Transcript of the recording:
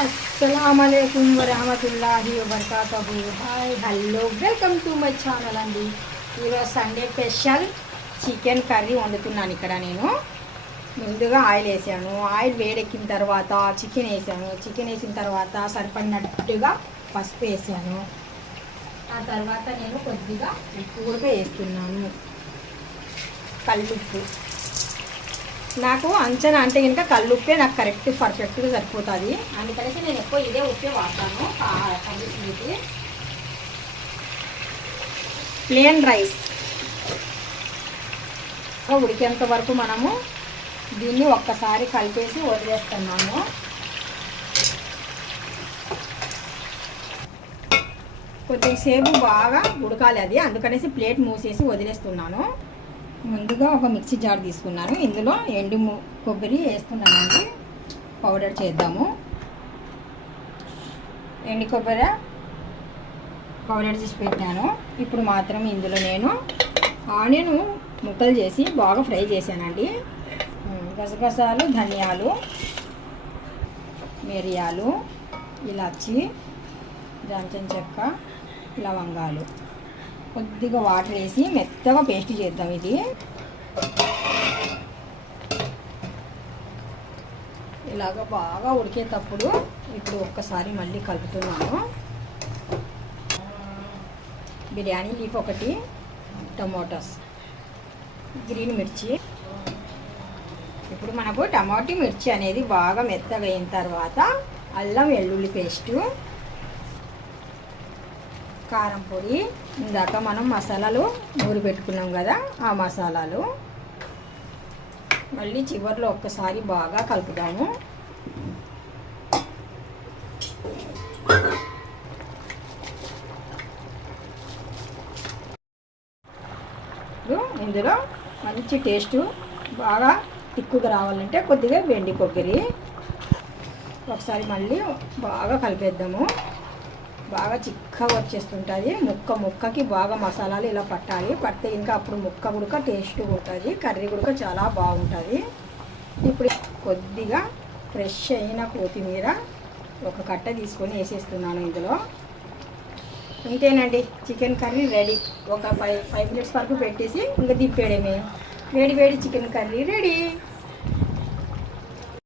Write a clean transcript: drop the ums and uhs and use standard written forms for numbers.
అస్సలాముఅలైకుం వరహమతుల్లాహి వబర్కాతుహు. Hi hello welcome to my channel అండి. ఈరోజు సండే స్పెషల్ చికెన్ కర్రీ వండుతున్నాను. ఇక్కడ నేను ముందుగా ఆయిల్ వేసాను. ఆయిల్ వేడెక్కిన తర్వాత చికెన్ వేసాను. చికెన్ వేసిన తర్వాత సరిపడినట్టుగా పసుపు వేసాను. ఆ తర్వాత నేను కొద్దిగా ఉప్పు కూడా వేస్తున్నాను, కల్లుప్పు. నాకు అంచనా అంటే కనుక కల్లుప్పే నాకు కరెక్ట్ పర్ఫెక్ట్గా సరిపోతుంది. అందుకనేసి నేను ఎక్కువ ఇదే ఉప్పే వాడతాను కర్రీస్కి. ప్లేన్ రైస్ ఉడికేంత వరకు మనము దీన్ని ఒక్కసారి కలిపేసి వదిలేస్తున్నాము. కొద్దిసేపు బాగా ఉడకాలి అది, అందుకనేసి ప్లేట్ మూసేసి వదిలేస్తున్నాను. ముందుగా ఒక మిక్సీ జార్ తీసుకున్నాను. ఇందులో ఎండు కొబ్బరి వేస్తున్నానండి. పౌడర్ చేద్దాము. ఎండు కొబ్బరి పౌడర్ చేసి పెట్టాను. ఇప్పుడు మాత్రం ఇందులో నేను ఆనియన్ ముక్కలు చేసి బాగా ఫ్రై చేశానండి. గసగసాలు, ధనియాలు, మిరియాలు, ఇలాచి, దాల్చిన చెక్క, లవంగాలు, కొద్దిగా వాటర్ వేసి మెత్తగా పేస్ట్ చేద్దాం. ఇది ఇలాగ బాగా ఉడికేటప్పుడు ఇప్పుడు ఒక్కసారి మళ్ళీ కలుపుతున్నాను. బిర్యానీ లీఫ్ ఒకటి, టమోటాస్, గ్రీన్ మిర్చి. ఇప్పుడు మనకు టమాటో మిర్చి అనేది బాగా మెత్తగా అయిన తర్వాత అల్లం వెల్లుల్లి పేస్టు, కారం పొడి, ఇందాక మనం మసాలాలు నూరి పెట్టుకున్నాం కదా ఆ మసాలాలు, మళ్ళీ చివరిలో ఒక్కసారి బాగా కలుపుదాము. ఇందులో మంచి టేస్టు బాగా తిక్కుగా రావాలంటే కొద్దిగా వెండి కొబ్బరి ఒకసారి మళ్ళీ బాగా కలిపేద్దాము. బాగా చిక్కగా వచ్చేస్తుంటుంది. ముక్కకి బాగా మసాలాలు ఇలా పడితే ఇంకా అప్పుడు ముక్క కూడా టేస్ట్గా ఉంటుంది, కర్రీ కూడా చాలా బాగుంటుంది. ఇప్పుడు కొద్దిగా ఫ్రెష్ అయిన కొత్తిమీర ఒక కట్ట తీసుకొని వేసేస్తున్నాను ఇందులో. ఇంతేనండి, చికెన్ కర్రీ రెడీ. ఒక 5 మినిట్స్ వరకు పెట్టేసి ఇంకా దింపేయడమే. వేడి వేడి చికెన్ కర్రీ రెడీ.